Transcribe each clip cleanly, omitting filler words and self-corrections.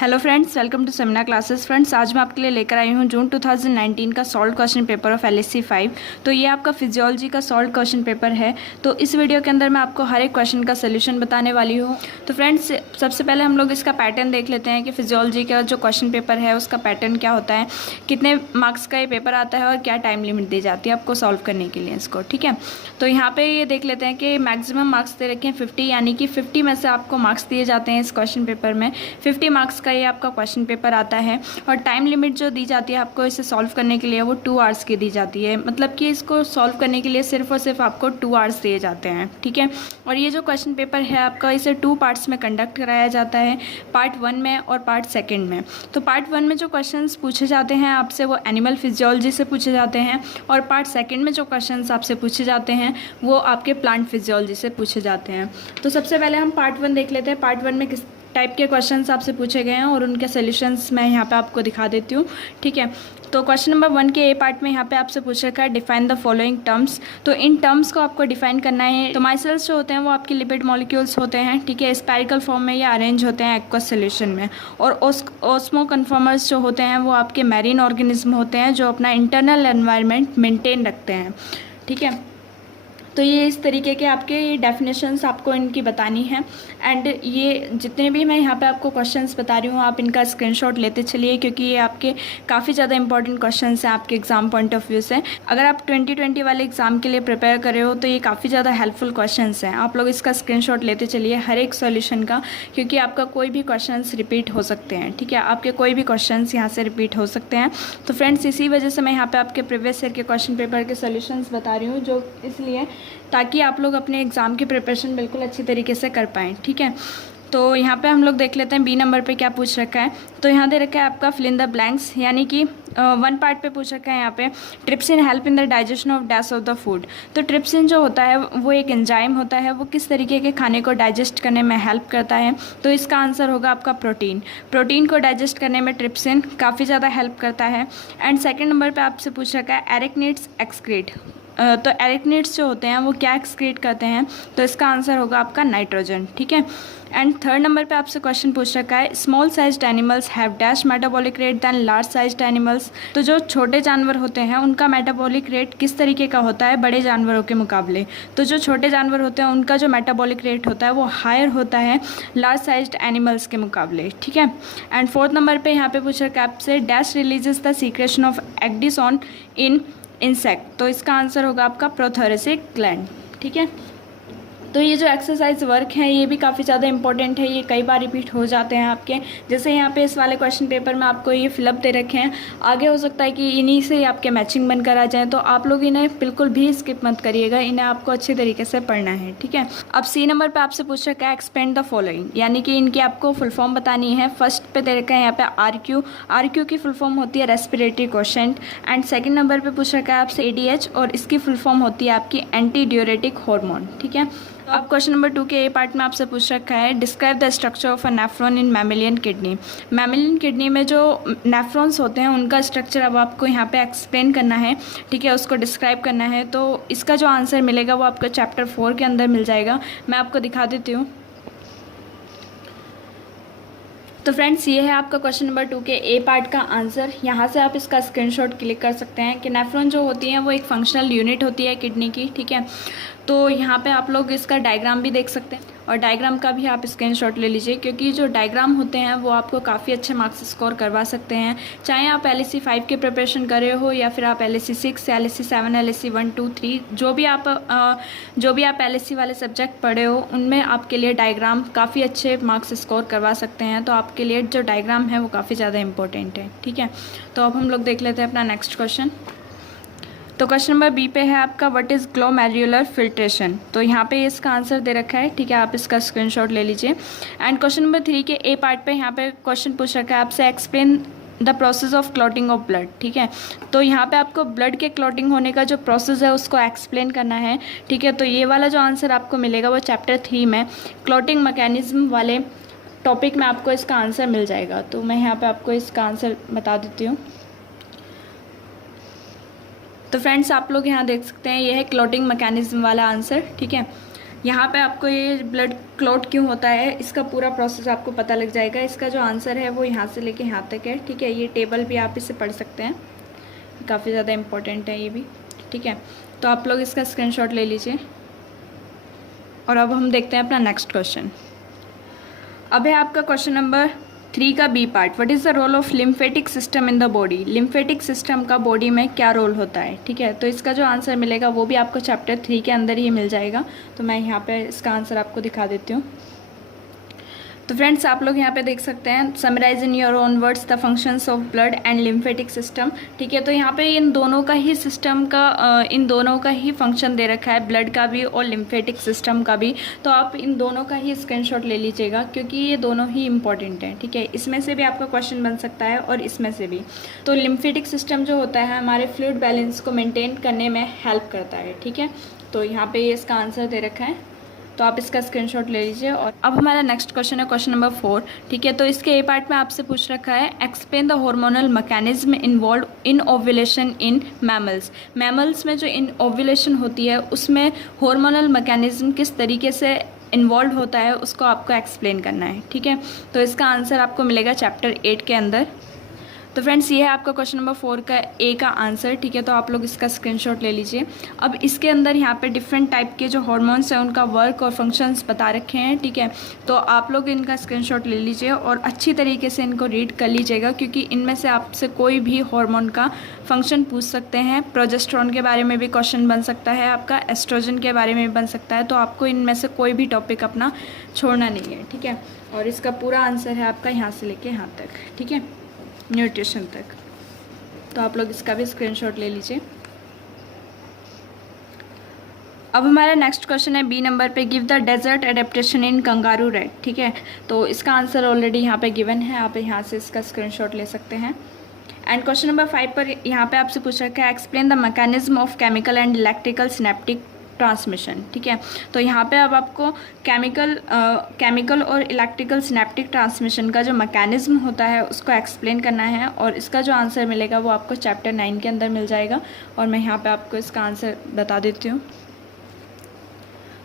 Hello friends, welcome to seminar classes. Friends, आज मैं आपके लिए लेकर आई हूँ जून 2019 का solve question paper of LSC 5। तो ये आपका फिजियोलॉजी का सॉल्व क्वेश्चन पेपर है। तो इस वीडियो के अंदर मैं आपको हर एक क्वेश्चन का सोल्यूशन बताने वाली हूँ। तो फ्रेंड्स, सबसे पहले हम लोग इसका पैटर्न देख लेते हैं कि फिजियोलॉजी का जो क्वेश्चन पेपर है उसका पैटर्न क्या होता है, कितने मार्क्स का ये पेपर आता है और क्या टाइम लिमिट दी जाती है आपको सॉल्व करने के लिए इसको। ठीक है, तो यहाँ पे ये देख लेते हैं कि मैक्सिमम मार्क्स दे रखे हैं 50, यानी कि 50 में से आपको मार्क्स दिए जाते हैं इस क्वेश्चन पेपर में। 50 मार्क्स का ये आपका क्वेश्चन पेपर आता है और टाइम लिमिट जो दी जाती है आपको इसे सॉल्व करने के लिए वो 2 आवर्स की दी जाती है। मतलब कि इसको सॉल्व करने के लिए सिर्फ और सिर्फ आपको 2 आवर्स दिए जाते हैं। ठीक है, और ये जो क्वेश्चन पेपर है आपका, इसे 2 पार्ट्स में कंडक्ट कराया जाता है, पार्ट 1 में और पार्ट 2 में। तो पार्ट 1 में जो क्वेश्चन पूछे जाते हैं आपसे वो एनिमल फिजियोलॉजी से पूछे जाते हैं, और पार्ट 2 में जो क्वेश्चन आपसे पूछे जाते हैं वो आपके प्लांट फिजियोलॉजी से पूछे जाते हैं। तो सबसे पहले हम पार्ट 1 देख लेते हैं। पार्ट 1 में किस टाइप के क्वेश्चंस आपसे पूछे गए हैं और उनके सॉल्यूशंस मैं यहाँ पे आपको दिखा देती हूँ। ठीक है, तो क्वेश्चन नंबर 1 के ए पार्ट में यहाँ पे आपसे पूछ रखा है डिफाइन द फॉलोइंग टर्म्स। तो इन टर्म्स को आपको डिफाइन करना है। तो माइसेल्स जो होते हैं वो आपके लिपिड मॉलिक्यूल्स होते हैं। ठीक है, स्पेरिकल फॉर्म में या अरेंज होते हैं एक्वस सोल्यूशन में। और ऑस्मो कन्फर्मर्स जो होते हैं वो आपके मैरीन ऑर्गेनिज्म होते हैं जो अपना इंटरनल एनवायरनमेंट मेंटेन रखते हैं। ठीक है, तो ये इस तरीके के आपके डेफिनेशंस आपको इनकी बतानी है। एंड ये जितने भी मैं यहाँ पे आपको क्वेश्चंस बता रही हूँ आप इनका स्क्रीनशॉट लेते चलिए, क्योंकि ये आपके काफ़ी ज़्यादा इंपॉर्टेंट क्वेश्चंस हैं आपके एग्जाम पॉइंट ऑफ व्यू से। अगर आप 2020 वाले एग्जाम के लिए प्रिपेयर कर रहे हो तो ये काफ़ी ज़्यादा हेल्पफुल क्वेश्चंस हैं। आप लोग इसका स्क्रीनशॉट लेते चलिए हर एक सॉल्यूशन का, क्योंकि आपका कोई भी क्वेश्चन रिपीट हो सकते हैं। ठीक है, आपके कोई भी क्वेश्चन यहाँ से रिपीट हो सकते हैं। तो फ्रेंड्स, इसी वजह से मैं यहाँ पर आपके प्रीवियस ईयर के क्वेश्चन पेपर के सोल्यूशन बता रही हूँ, जो इसलिए ताकि आप लोग अपने एग्ज़ाम की प्रिपरेशन बिल्कुल अच्छी तरीके से कर पाएँ। ठीक है, तो यहाँ पे हम लोग देख लेते हैं बी नंबर पे क्या पूछ रखा है। तो यहाँ दे रखा है आपका फिल इन द ब्लैंक्स, यानी कि 1 पार्ट पे पूछ रखा है यहाँ पे trypsin help in the digestion of dash of the food. तो ट्रिप्सिन जो होता है वो एक एंजाइम होता है, वो किस तरीके के खाने को डाइजेस्ट करने में हेल्प करता है। तो इसका आंसर होगा आपका प्रोटीन। प्रोटीन को डाइजेस्ट करने में ट्रिप्सिन काफ़ी ज़्यादा हेल्प करता है। एंड 2nd नंबर पर आपसे पूछ रखा है एरेक्निड्स एक्सक्रीट। तो एरेक्निड्स जो होते हैं वो क्या एक्सक्रीट करते हैं, तो इसका आंसर होगा आपका नाइट्रोजन। ठीक है, एंड 3rd नंबर पे आपसे क्वेश्चन पूछ रखा है small sized animals have dash metabolic rate than large sized animals. तो जो छोटे जानवर होते हैं उनका मेटाबॉलिक रेट किस तरीके का होता है बड़े जानवरों के मुकाबले। तो जो छोटे जानवर होते हैं उनका जो मेटाबॉलिक रेट होता है वो हायर होता है लार्ज साइज्ड एनिमल्स के मुकाबले। ठीक है, एंड 4th नंबर पर यहाँ पे पूछ रखा है आपसे dash releases the secretion of ecdysone in insect. तो इसका आंसर होगा आपका प्रोथोरेसिक ग्लैंड। ठीक है, तो ये जो एक्सरसाइज वर्क है ये भी काफ़ी ज़्यादा इंपॉर्टेंट है, ये कई बार रिपीट हो जाते हैं आपके। जैसे यहाँ पे इस वाले क्वेश्चन पेपर में आपको ये फिलअप दे रखे हैं, आगे हो सकता है कि इन्हीं से आपके मैचिंग बनकर आ जाए, तो आप लोग इन्हें बिल्कुल भी स्किप मत करिएगा, इन्हें आपको अच्छे तरीके से पढ़ना है। ठीक है, अब सी नंबर पर आपसे पूछ रखा है एक्सपेंड द फॉलोइंग, यानी कि इनकी आपको फुल फॉर्म बतानी है। फर्स्ट पे दे रखा है यहाँ पे RQ की फुल फॉर्म होती है respiratory quotient. And 2nd number पर पूछ रखा है आपसे ADH, और इसकी फुल फॉर्म होती है आपकी एंटी ड्यूरेटिक हार्मोन। ठीक है, अब क्वेश्चन नंबर 2 के ए पार्ट में आपसे पूछ रखा है describe the structure of a nephron in mammalian kidney. Mammalian kidney में जो नेफ्रॉन्स होते हैं उनका स्ट्रक्चर अब आपको यहाँ पे एक्सप्लेन करना है। ठीक है, उसको डिस्क्राइब करना है। तो इसका जो आंसर मिलेगा वो आपको चैप्टर 4 के अंदर मिल जाएगा। मैं आपको दिखा देती हूँ। तो फ्रेंड्स, ये है आपका क्वेश्चन नंबर 2 के ए पार्ट का आंसर। यहाँ से आप इसका स्क्रीनशॉट क्लिक कर सकते हैं कि नेफ्रॉन जो होती है वो एक फंक्शनल यूनिट होती है किडनी की। ठीक है, तो यहाँ पे आप लोग इसका डायग्राम भी देख सकते हैं, और डायग्राम का भी आप स्क्रीनशॉट ले लीजिए, क्योंकि जो डायग्राम होते हैं वो आपको काफ़ी अच्छे मार्क्स स्कोर करवा सकते हैं। चाहे आप LSC 5 की प्रिपरेशन कर रहे हो या फिर आप LSC 6, LSC 7, LSC 1, 2, 3 जो भी आप LSC वाले सब्जेक्ट पढ़े हो उनमें आपके लिए डायग्राम काफ़ी अच्छे मार्क्स स्कोर करवा सकते हैं। तो आपके लिए जो डायग्राम है वो काफ़ी ज़्यादा इंपॉर्टेंट है। ठीक है, तो अब हम लोग देख लेते हैं अपना नेक्स्ट क्वेश्चन। तो क्वेश्चन नंबर बी पे है आपका व्हाट इज़ ग्लोमेरुलर फिल्ट्रेशन। तो यहाँ पे इसका आंसर दे रखा है। ठीक है, आप इसका स्क्रीनशॉट ले लीजिए। एंड क्वेश्चन नंबर 3 के ए पार्ट पे यहाँ पे क्वेश्चन पूछ रखा है आपसे explain the process of clotting of blood. ठीक है, तो यहाँ पे आपको ब्लड के क्लॉटिंग होने का जो प्रोसेस है उसको एक्सप्लेन करना है। ठीक है, तो ये वाला जो आंसर आपको मिलेगा वो चैप्टर 3 में क्लॉटिंग मैकेनिज्म वाले टॉपिक में आपको इसका आंसर मिल जाएगा। तो मैं यहाँ पर आपको इसका आंसर बता देती हूँ। तो फ्रेंड्स, आप लोग यहाँ देख सकते हैं ये है क्लॉटिंग मैकेनिज्म वाला आंसर। ठीक है, यहाँ पे आपको ये ब्लड क्लॉट क्यों होता है इसका पूरा प्रोसेस आपको पता लग जाएगा। इसका जो आंसर है वो यहाँ से लेके यहाँ तक है, ठीक है। ये टेबल भी आप इसे पढ़ सकते हैं, काफ़ी ज़्यादा इम्पोर्टेंट है ये भी, ठीक है। तो आप लोग इसका स्क्रीनशॉट ले लीजिए। और अब हम देखते हैं अपना नेक्स्ट क्वेश्चन। अब है आपका क्वेश्चन नंबर 3 का B part. What is the role of lymphatic system in the body. Lymphatic system का बॉडी में क्या रोल होता है, ठीक है। तो इसका जो आंसर मिलेगा वो भी आपको चैप्टर 3 के अंदर ही मिल जाएगा। तो मैं यहाँ पे इसका आंसर आपको दिखा देती हूँ। तो फ्रेंड्स आप लोग यहाँ पे देख सकते हैं, summarise in your own words the functions of blood and lymphatic system, ठीक है। तो यहाँ पे इन दोनों का ही सिस्टम का इन दोनों का ही फंक्शन दे रखा है, ब्लड का भी और लिम्फेटिक सिस्टम का भी। तो आप इन दोनों का ही स्क्रीनशॉट ले लीजिएगा क्योंकि ये दोनों ही इंपॉर्टेंट हैं, ठीक है। इसमें से भी आपका क्वेश्चन बन सकता है और इसमें से भी। तो लिम्फेटिक सिस्टम जो होता है हमारे फ्लूइड बैलेंस को मेनटेन करने में हेल्प करता है, ठीक है। तो यहाँ पे ये इसका आंसर दे रखा है, तो आप इसका स्क्रीनशॉट ले लीजिए। और अब हमारा नेक्स्ट क्वेश्चन है क्वेश्चन नंबर 4, ठीक है। तो इसके ए पार्ट में आपसे पूछ रखा है, explain the hormonal mechanism involve in ovulation in mammals. Mammals में जो इन ओव्यूलेशन होती है उसमें हार्मोनल मैकेनिज्म किस तरीके से इन्वॉल्व होता है उसको आपको एक्सप्लेन करना है, ठीक है। तो इसका आंसर आपको मिलेगा चैप्टर 8 के अंदर। तो फ्रेंड्स ये है आपका क्वेश्चन नंबर 4 का ए का आंसर, ठीक है। तो आप लोग इसका स्क्रीनशॉट ले लीजिए। अब इसके अंदर यहाँ पे डिफरेंट टाइप के जो हार्मोन्स हैं उनका वर्क और फंक्शंस बता रखे हैं, ठीक है। तो आप लोग इनका स्क्रीनशॉट ले लीजिए और अच्छी तरीके से इनको रीड कर लीजिएगा क्योंकि इनमें से आपसे कोई भी हार्मोन का फंक्शन पूछ सकते हैं। प्रोजेस्टेरोन के बारे में भी क्वेश्चन बन सकता है आपका, एस्ट्रोजन के बारे में भी बन सकता है। तो आपको इनमें से कोई भी टॉपिक अपना छोड़ना नहीं है, ठीक है। और इसका पूरा आंसर है आपका यहाँ से लेके यहाँ तक, ठीक है, न्यूट्रिशन तक। तो आप लोग इसका भी स्क्रीनशॉट ले लीजिए। अब हमारा नेक्स्ट क्वेश्चन है बी नंबर पे, give the desert adaptation in kangaroo rat, ठीक है। तो इसका आंसर ऑलरेडी यहाँ पे गिवन है, आप यहाँ से इसका स्क्रीनशॉट ले सकते हैं। एंड क्वेश्चन नंबर 5 पर यहाँ पे आपसे पूछ रखा है, explain the mechanism of chemical and electrical synaptic transmission, ठीक है। तो यहाँ पे अब आपको केमिकल और इलेक्ट्रिकल सिनेप्टिक ट्रांसमिशन का जो मैकेनिज्म होता है उसको एक्सप्लेन करना है और इसका जो आंसर मिलेगा वो आपको चैप्टर 9 के अंदर मिल जाएगा। और मैं यहाँ पे आपको इसका आंसर बता देती हूँ।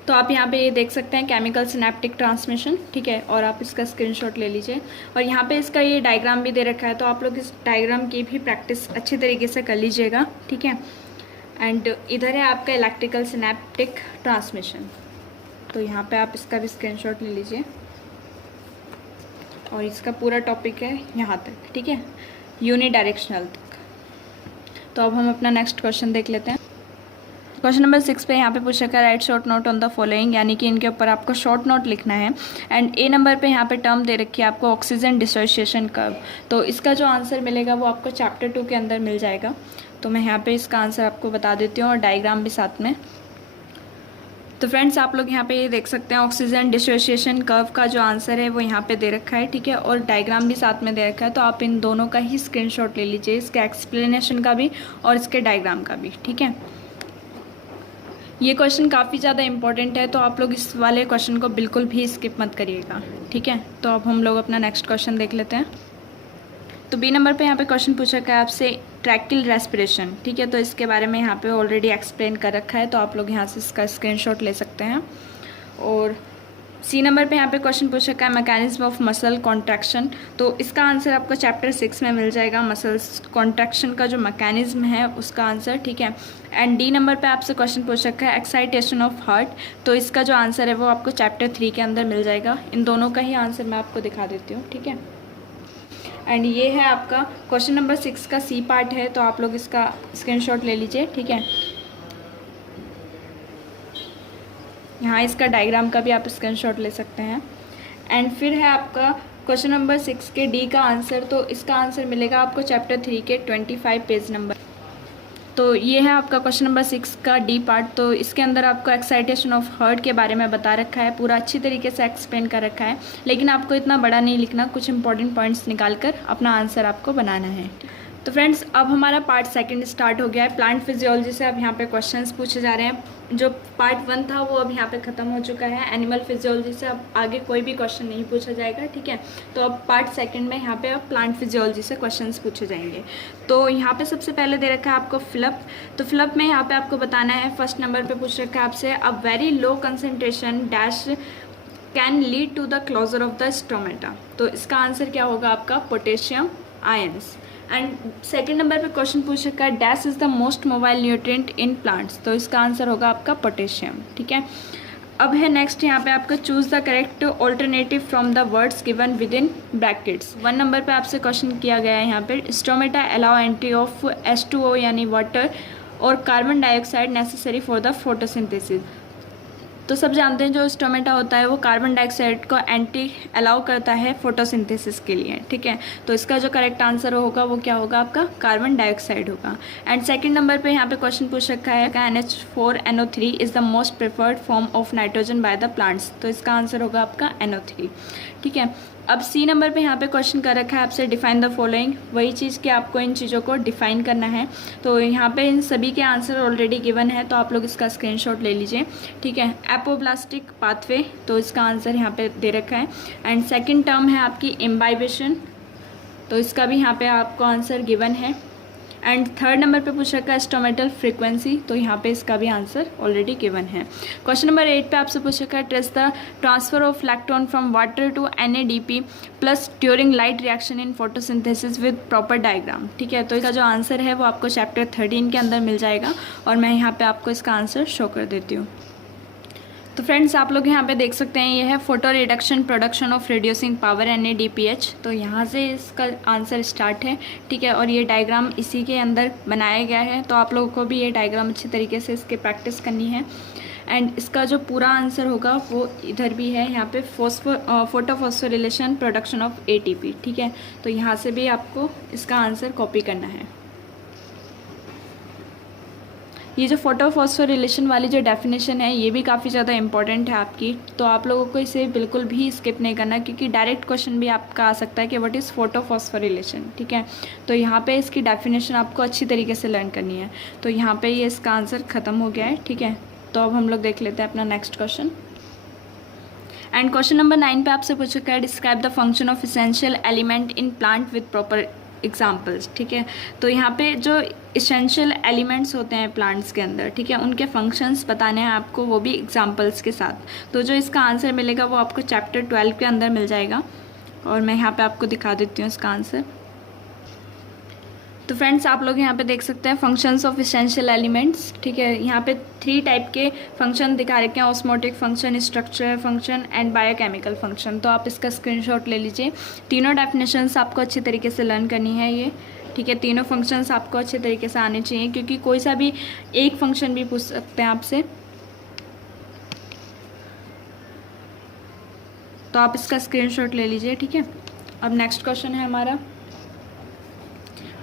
तो आप यहाँ पे ये देख सकते हैं केमिकल सिनेप्टिक ट्रांसमिशन, ठीक है। और आप इसका स्क्रीनशॉट ले लीजिए। और यहाँ पे इसका ये डायग्राम भी दे रखा है, तो आप लोग इस डायग्राम की भी प्रैक्टिस अच्छी तरीके से कर लीजिएगा, ठीक है। एंड इधर है आपका इलेक्ट्रिकल सिनेप्टिक ट्रांसमिशन, तो यहाँ पे आप इसका भी स्क्रीनशॉट ले लीजिए। और इसका पूरा टॉपिक है यहाँ तक, ठीक है, यूनिडायरेक्शनल तक। तो अब हम अपना नेक्स्ट क्वेश्चन देख लेते हैं। क्वेश्चन नंबर 6 पे यहाँ पे पूछा है, right short note on the following, यानी कि इनके ऊपर आपको शॉर्ट नोट लिखना है। एंड ए नंबर पे यहाँ पे टर्म दे रखी है आपको ऑक्सीजन डिसोसिएशन कर्व। तो इसका जो आंसर मिलेगा वो आपको चैप्टर 2 के अंदर मिल जाएगा। तो मैं यहाँ पे इसका आंसर आपको बता देती हूँ और डायग्राम भी साथ में। तो फ्रेंड्स आप लोग यहाँ पे ये देख सकते हैं ऑक्सीजन डिसोसिएशन कर्व का जो आंसर है वो यहाँ पे दे रखा है, ठीक है। और डायग्राम भी साथ में दे रखा है। तो आप इन दोनों का ही स्क्रीनशॉट ले लीजिए, इसके एक्सप्लेनेशन का भी और इसके डायग्राम का भी, ठीक है। ये क्वेश्चन काफ़ी ज़्यादा इंपॉर्टेंट है, तो आप लोग इस वाले क्वेश्चन को बिल्कुल भी स्किप मत करिएगा, ठीक है। तो अब हम लोग अपना नेक्स्ट क्वेश्चन देख लेते हैं। तो बी नंबर पे यहाँ पे क्वेश्चन पूछा गया आपसे ट्रैकिल रेस्पिरेशन, ठीक है। तो इसके बारे में यहाँ पे ऑलरेडी एक्सप्लेन कर रखा है, तो आप लोग यहाँ से इसका स्क्रीनशॉट ले सकते हैं। और सी नंबर पे यहाँ पे क्वेश्चन पूछा गया मैकेनिज्म ऑफ मसल कॉन्ट्रैक्शन। तो इसका आंसर आपको चैप्टर 6 में मिल जाएगा, मसल्स कॉन्ट्रैक्शन का जो मैकेनिज्म है उसका आंसर, ठीक है। एंड डी नंबर पे आपसे क्वेश्चन पूछ रखा है एक्साइटेशन ऑफ हार्ट। तो इसका जो आंसर है वो आपको चैप्टर 3 के अंदर मिल जाएगा। इन दोनों का ही आंसर मैं आपको दिखा देती हूँ, ठीक है। एंड ये है आपका क्वेश्चन नंबर 6 का सी पार्ट है, तो आप लोग इसका स्क्रीनशॉट ले लीजिए, ठीक है। यहाँ इसका डायग्राम का भी आप स्क्रीनशॉट ले सकते हैं। एंड फिर है आपका क्वेश्चन नंबर 6 के डी का आंसर। तो इसका आंसर मिलेगा आपको चैप्टर 3 के 25 पेज नंबर। तो ये है आपका क्वेश्चन नंबर 6 का डी पार्ट। तो इसके अंदर आपको एक्साइटेशन ऑफ हार्ट के बारे में बता रखा है, पूरा अच्छी तरीके से एक्सप्लेन कर रखा है। लेकिन आपको इतना बड़ा नहीं लिखना, कुछ इंपॉर्टेंट पॉइंट्स निकाल कर अपना आंसर आपको बनाना है। तो फ्रेंड्स अब हमारा पार्ट सेकंड स्टार्ट हो गया है। प्लांट फिजियोलॉजी से अब यहाँ पे क्वेश्चंस पूछे जा रहे हैं। जो पार्ट 1 था वो अब यहाँ पे ख़त्म हो चुका है। एनिमल फिजियोलॉजी से अब आगे कोई भी क्वेश्चन नहीं पूछा जाएगा, ठीक है। तो अब पार्ट सेकंड में यहाँ पे अब प्लांट फिजियोलॉजी से क्वेश्चंस पूछे जाएंगे। तो यहाँ पे सबसे पहले दे रखा है आपको फिलअप। तो फिलअप में यहाँ पे आपको बताना है, फर्स्ट नंबर पर पूछ रखा है आपसे, a very low concentration dash can lead to the closure of the stomata. तो इसका आंसर क्या होगा आपका, potassium ions. And second number पे क्वेश्चन पूछ रखा है, dash is the most mobile nutrient in plants. तो इसका आंसर होगा आपका पोटेशियम, ठीक है। अब है नेक्स्ट यहाँ पे आपका, choose the correct alternative from the words given with in brackets. 1 number पे आपसे क्वेश्चन किया गया है यहाँ पे, stomata allow entry of H2O यानी वाटर और carbon dioxide necessary for the photosynthesis. तो सब जानते हैं जो स्टोमेटा होता है वो कार्बन डाइऑक्साइड को एंटी अलाउ करता है फोटोसिंथेसिस के लिए, ठीक है। तो इसका जो करेक्ट आंसर होगा वो क्या होगा आपका, कार्बन डाइऑक्साइड होगा। एंड सेकंड नंबर पे यहाँ पे क्वेश्चन पूछ रखा है, NH4NO3 is the most preferred form of nitrogen by the plants. तो इसका आंसर होगा आपका NO3, ठीक है। अब सी नंबर पे यहाँ पे क्वेश्चन कर रखा है आपसे, डिफाइन द फॉलोइंग। वही चीज़ कि आपको इन चीज़ों को डिफाइन करना है। तो यहाँ पे इन सभी के आंसर ऑलरेडी गिवन है, तो आप लोग इसका स्क्रीनशॉट ले लीजिए, ठीक है। एपोब्लास्टिक पाथवे, तो इसका आंसर यहाँ पे दे रखा है। एंड सेकंड टर्म है आपकी इम्बाइबेशन, तो इसका भी यहाँ पे आपको आंसर गिवन है। एंड थर्ड नंबर पे पूछ रखा है स्टोमेटल फ्रीक्वेंसी, तो यहाँ पे इसका भी आंसर ऑलरेडी गिवन है। क्वेश्चन नंबर 8 पे आपसे पूछ रखा है, trace the transfer of electron from water to NADP plus during light reaction in photosynthesis with proper diagram, ठीक है। तो इसका जो आंसर है वो आपको चैप्टर 13 के अंदर मिल जाएगा, और मैं यहाँ पर आपको इसका आंसर शो कर देती हूँ। तो फ्रेंड्स आप लोग यहाँ पे देख सकते हैं, ये है photo reduction production of reducing power NADPH। तो यहाँ से इसका आंसर स्टार्ट है, ठीक है। और ये डायग्राम इसी के अंदर बनाया गया है, तो आप लोगों को भी ये डायग्राम अच्छी तरीके से इसकी प्रैक्टिस करनी है। एंड इसका जो पूरा आंसर होगा वो इधर भी है, यहाँ पे photo phosphorylation production of ATP, ठीक है। तो यहाँ से भी आपको इसका आंसर कॉपी करना है। ये जो फोटो फॉस्फोरिलेशन वाली जो डेफिनेशन है ये भी काफ़ी ज़्यादा इंपॉर्टेंट है आपकी, तो आप लोगों को इसे बिल्कुल भी स्किप नहीं करना, क्योंकि डायरेक्ट क्वेश्चन भी आपका आ सकता है कि व्हाट इज़ फोटो फॉस्फोरिलेशन, ठीक है। तो यहाँ पे इसकी डेफिनेशन आपको अच्छी तरीके से लर्न करनी है। तो यहाँ पे ये इसका आंसर ख़त्म हो गया है, ठीक है। तो अब हम लोग देख लेते हैं अपना next question. And question number 9 पे आपसे पूछा गया, describe the function of essential element in plant with proper examples, ठीक है। तो यहाँ पे जो इसेंशियल एलिमेंट्स होते हैं प्लांट्स के अंदर, ठीक है, उनके फंक्शंस बताने हैं आपको, वो भी एग्जाम्पल्स के साथ। तो जो इसका आंसर मिलेगा वो आपको चैप्टर 12 के अंदर मिल जाएगा, और मैं यहाँ पे आपको दिखा देती हूँ इसका आंसर। तो फ्रेंड्स आप लोग यहाँ पे देख सकते हैं फंक्शंस ऑफ इसेंशियल एलिमेंट्स, ठीक है। यहाँ पे 3 टाइप के फंक्शन दिखा रखे हैं, osmotic function, structural function and biochemical function. तो आप इसका स्क्रीनशॉट ले लीजिए। तीनों डेफिनेशंस आपको अच्छी तरीके से लर्न करनी है ये, ठीक है। तीनों फंक्शंस आपको अच्छे तरीके से आने चाहिए, क्योंकि कोई सा भी एक फंक्शन भी पूछ सकते हैं आपसे। तो आप इसका स्क्रीनशॉट ले लीजिए, ठीक है। अब नेक्स्ट क्वेश्चन है हमारा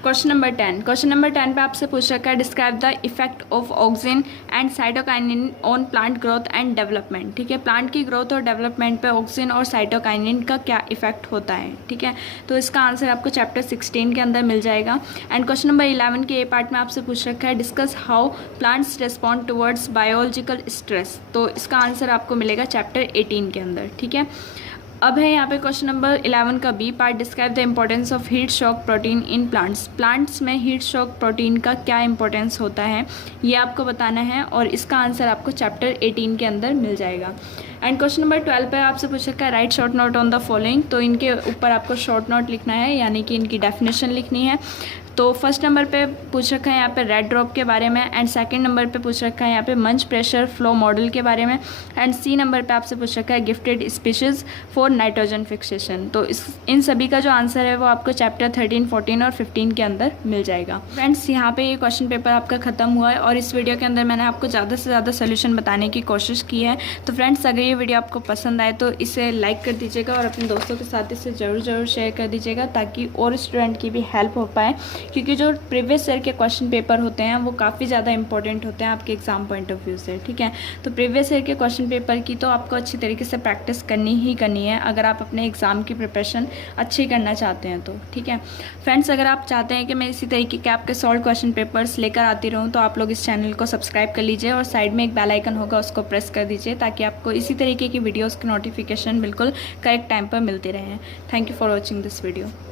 क्वेश्चन नंबर 10। क्वेश्चन नंबर 10 पे आपसे पूछ रखा है, describe the effect of auxin and cytokinin on plant growth and development, ठीक है। प्लांट की ग्रोथ और डेवलपमेंट पे ऑक्सिन और साइटोकाइनिन का क्या इफेक्ट होता है, ठीक है। तो इसका आंसर आपको चैप्टर 16 के अंदर मिल जाएगा। एंड क्वेश्चन नंबर 11 के ए पार्ट में आपसे पूछ रखा है, discuss how plants respond towards biological stress. तो इसका आंसर आपको मिलेगा चैप्टर 18 के अंदर, ठीक है। अब है यहाँ पे क्वेश्चन नंबर 11 का B part, describe the importance of heat shock protein in plants. Plants में हीट शॉक प्रोटीन का क्या इंपॉर्टेंस होता है ये आपको बताना है, और इसका आंसर आपको चैप्टर 18 के अंदर मिल जाएगा। एंड क्वेश्चन नंबर 12 पे आपसे पूछ रखा है, right short note on the following. तो इनके ऊपर आपको शॉर्ट नोट लिखना है, यानी कि इनकी डेफिनेशन लिखनी है। तो फर्स्ट नंबर पे पूछ रखा है यहाँ पे रेड ड्रॉप के बारे में, एंड सेकंड नंबर पे पूछ रखा है यहाँ पे मंच प्रेशर फ्लो मॉडल के बारे में, एंड सी नंबर पे आपसे पूछ रखा है gifted species for nitrogen fixation. तो इन सभी का जो आंसर है वो आपको चैप्टर 13, 14 और 15 के अंदर मिल जाएगा। फ्रेंड्स यहाँ पे ये क्वेश्चन पेपर आपका ख़त्म हुआ है, और इस वीडियो के अंदर मैंने आपको ज़्यादा से ज़्यादा सोल्यूशन बताने की कोशिश की है। तो फ्रेंड्स अगर ये वीडियो आपको पसंद आए तो इसे लाइक कर दीजिएगा, और अपने दोस्तों के साथ इसे ज़रूर शेयर कर दीजिएगा, ताकि और स्टूडेंट की भी हेल्प हो पाए। क्योंकि जो प्रीवियस ईयर के क्वेश्चन पेपर होते हैं वो काफ़ी ज़्यादा इंपॉर्टेंट होते हैं आपके एग्ज़ाम पॉइंट ऑफ व्यू से, ठीक है। तो प्रीवियस ईयर के क्वेश्चन पेपर की तो आपको अच्छी तरीके से प्रैक्टिस करनी ही करनी है अगर आप अपने एग्ज़ाम की प्रिपरेशन अच्छी करना चाहते हैं तो, ठीक है। फ्रेंड्स, अगर आप चाहते हैं कि मैं इसी तरीके के आपके सॉल्व क्वेश्चन पेपर्स लेकर आती रहूँ तो आप लोग इस चैनल को सब्सक्राइब कर लीजिए और साइड में एक बेल आइकन होगा उसको प्रेस कर दीजिए ताकि आपको इसी तरीके की वीडियोज़ की नोटिफिकेशन बिल्कुल करेक्ट टाइम पर मिलती रहे। Thank you for watching this video.